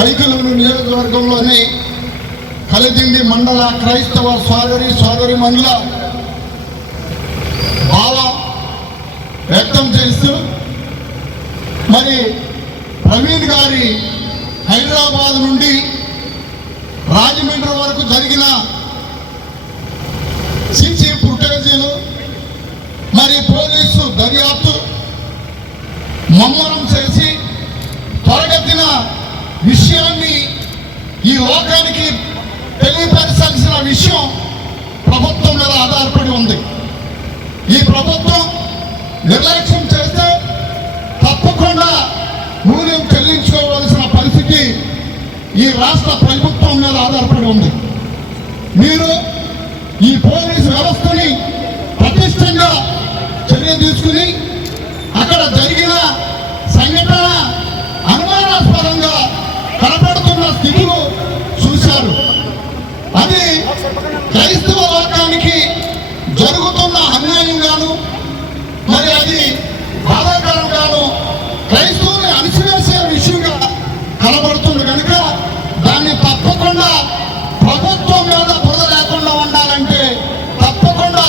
కైకలూరు నియోజకవర్గంలోని కలిదిండి మండల క్రైస్తవ సోదరి సోదరి మండల భావ వ్యక్తం చేస్తూ మరి ప్రవీణ్ గారి హైదరాబాద్ నుండి రాజమండ్రి వరకు జరిగిన సీసీ ఫుటేజీలు మరి పోలీసు దర్యాప్తు ముమ్మరం చేసి త్వరగతిన విషయాన్ని ఈ లోకానికి తెలియపరచాల్సిన విషయం ప్రభుత్వం మీద ఆధారపడి ఉంది. ఈ ప్రభుత్వం నిర్లక్ష్యం చేస్తే తప్పకుండా మూల్యం చెల్లించుకోవాల్సిన పరిస్థితి ఈ రాష్ట్ర ప్రభుత్వం మీద ఆధారపడి ఉంది. మీరు ఈ పోలీసు వ్యవస్థని పటిష్టంగా చర్య తీసుకుని అక్కడ జరిగిన క్రైస్తవ లోకానికి జరుగుతున్న అన్యాయంగాను మరి అది బాధాకరంగాను క్రైస్తవుని అణిచివేసే విషయంగా కనబడుతుంది. కనుక దాన్ని తప్పకుండా ప్రభుత్వం మీద బురద లేకుండా ఉండాలంటే తప్పకుండా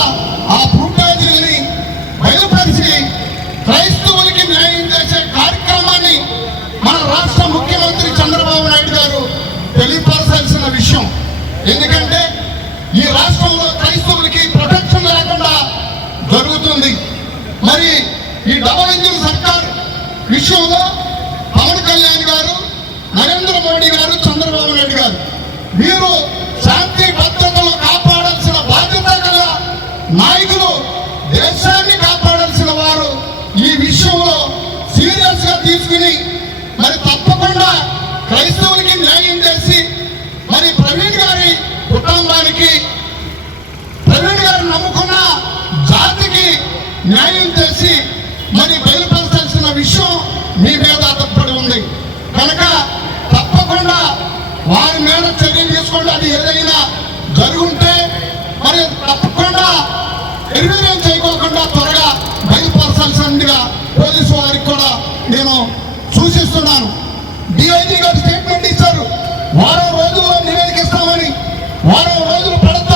ఆ ఫుటేజీని బయలుపరిచి క్రైస్తవులకి న్యాయం చేసే కార్యక్రమాన్ని మన రాష్ట్ర ముఖ్యమంత్రి చంద్రబాబు నాయుడు గారు తెలియపరచాల్సిన విషయం. ఎందుకంటే ఈ రాష్ట్రంలో క్రైస్తవులకి ప్రొటెక్షన్ లేకుండా జరుగుతుంది. మరి ఈ డబల్ ఇంజిన్ సర్కార్ విషయంలో పవన్ కళ్యాణ్ గారు నరేంద్ర మోడీ గారు చంద్రబాబు నాయుడు గారు మీరు శాంతి భద్రతలు కాపాడాల్సిన బాధ్యత గల నాయకులు దేశాన్ని కాపాడాల్సిన వారు ఈ విషయంలో సీరియస్గా తీసుకుని మరి తప్పకుండా క్రైస్తవులకి న్యాయం చేసి మరి ప్రవీణ్ గారి కుటుంబానికి ప్రవీణ్ గారు నమ్ముకున్న జాతికి న్యాయం చేసి మరి బయలుపరచాల్సిన విషయం మీ మీద తప్పడి ఉంది. కనుక తప్పకుండా వారి మీద చర్యలు తీసుకోండి. అది ఏదైనా జరుగుంటే మరి తప్పకుండా నిర్వీర్యం చేయకోకుండా త్వరగా బయలుపరచాల్సిందిగా పోలీసు వారికి కూడా నేను సూచిస్తున్నాను. డిఐజీ గారు స్టేట్మెంట్ ఇచ్చారు. వారం రోజుల్లో నివేదిక ఇస్తామని వారం రోజులు పడుతుంది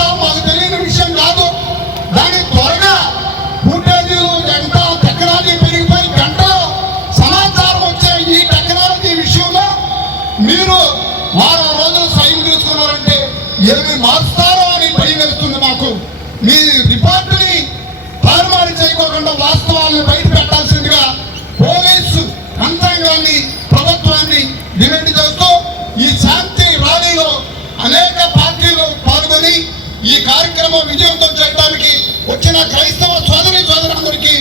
మీరు వారం రోజులు సైన్ తీసుకున్నారంటే ఏమి మారుస్తారో అని భయం వేస్తుంది మాకు. మీ రిపోర్టుని తారుమారు చేయకోకుండా వాస్తవాలను బయట పెట్టాల్సిందిగా పోలీసు యంత్రాంగాన్ని ప్రభుత్వాన్ని డిమాండ్ చేస్తూ ఈ శాంతి ర్యాలీలో అనేక పార్టీలు పాల్గొని ఈ కార్యక్రమం విజయవంతం చేయడానికి వచ్చిన క్రైస్తవ సోదరి సోదరులందరికీ